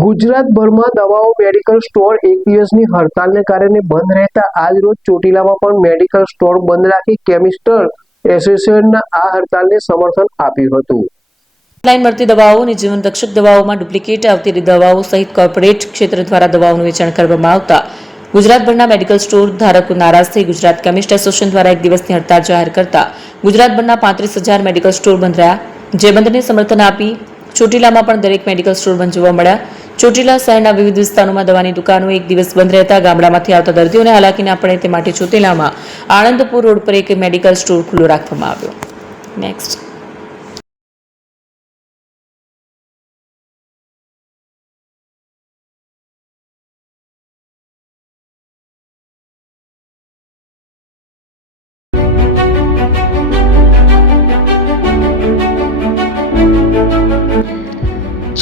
ગુજરાતભરમાં દવાઓ medical store એક દિવસની હડતાલને કારણે બંધ રહેતા આજ રોજ ચોટીલામાં પણ મેડિકલ સ્ટોર બંધ રાખી કેમિસ્ટ એસોસિએશનના આ હડતાલને સમર્થન આપ્યું હતું। ઓનલાઈન મળતી દવાઓ અને જીવન રક્ષક દવાઓમાં ડુપ્લિકેટ આવતી દવાઓ સહિત કોર્પોરેટ ક્ષેત્ર દ્વારા દવાઓનું વેચાણ કરવામાં આવતા ગુજરાતભરના મેડિકલ સ્ટોર ધારકો નારાજ થઈ ગુજરાત કેમિસ્ટ એસોસિએશન દ્વારા એક દિવસની હડતાલ જાહેર કરતા ગુજરાતભરના 35,000 મેડિકલ સ્ટોર બંધ રહ્યા, જે બંધને સમર્થન આપી ચોટીલામાં પણ દરેક મેડિકલ સ્ટોર બંધ જોવા મળ્યા। ચોટીલા શહેરના વિવિધ વિસ્તારોમાં દવાની દુકાનો એક દિવસ બંધ રહેતા ગામડામાંથી આવતા દર્દીઓને હાલાકી ના પડે તે માટે ચોટીલામાં આણંદપુર રોડ પર એક મેડિકલ સ્ટોર ખુલ્લો રાખવામાં આવ્યો। નેક્સ્ટ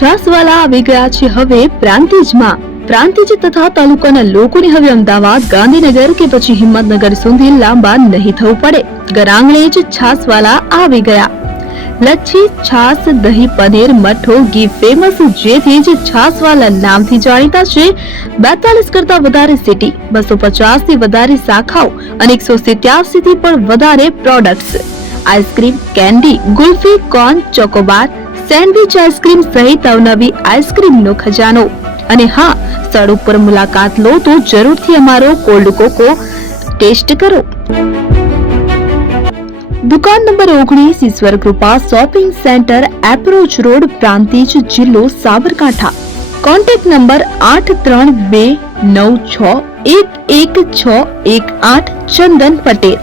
છાસવાલા આવી ગયા છે હવે પ્રાંતિજમાં। પ્રાંતિજ તથા તાલુકાના લોકોને હવે અમદાવાદ, ગાંધીનગર કે પછી હિંમતનગર સુધી લાંબા નહીં થવું પડે। ઘરાંગણે જ છાસવાલા આવી ગયા। લચ્છી, છાસ, દહીં, પનીર, મઠ્ઠો, ઘી ફેમસ, જેથી જ છાસવાલા નામથી જાણીતા છે। 42 કરતા વધારે સિટી, 250 થી વધારે શાખાઓ અને 187 થી પણ વધારે products. Ice cream, candy, kulfi, corn, Chocobar, sandwich ice cream સહિત અવનવી આઈસ્ક્રીમનો ખજાનો। અને હા, સ્થળ ઉપર મુલાકાત લો તો જરૂરથી અમારો કોલ્ડ કોકો ટેસ્ટ કરો। દુકાન number 19, Ishwar Krupa shopping centre, approach road, Prantij, જિલ્લો સાબરકાંઠા। Contact number 8329611618 Chandan Patel.